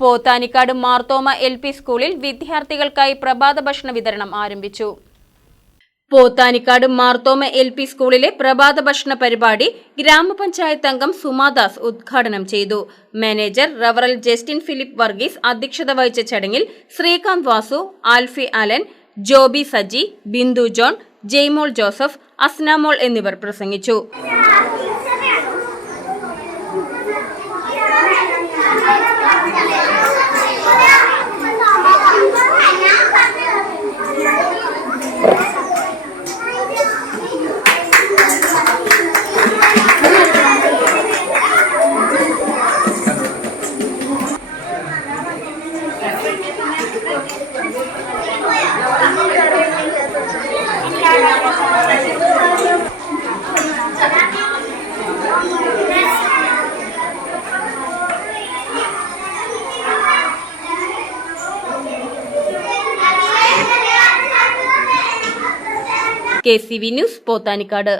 Pothanikkad Marthoma LP സ്കൂളിൽ വിദ്യാർത്ഥികൾക്കായി പ്രഭാത ഭക്ഷണ വിതരണം ആരംഭിച്ചു. പോത്താനിക്കാട് മാർത്തോമ LP സ്കൂളിലെ പ്രഭാത ഭക്ഷണ പരിപാടി ഗ്രാമപഞ്ചായത്ത് അംഗം സുമാദാസ് ഉദ്ഘാടനം ചെയ്തു. മാനേജർ റവറൽ ജസ്റ്റിൻ ഫിലിപ്പ് വർഗീസ് അധ്യക്ഷത വഹിച്ച ചടങ്ങിൽ Srikanth Vasu, Alphy Alan, Joby Saji, Bindu John, Jaymol Joseph, Asnamol എന്നിവർ പ്രസംഗിച്ചു. KCV news Pothanikkad.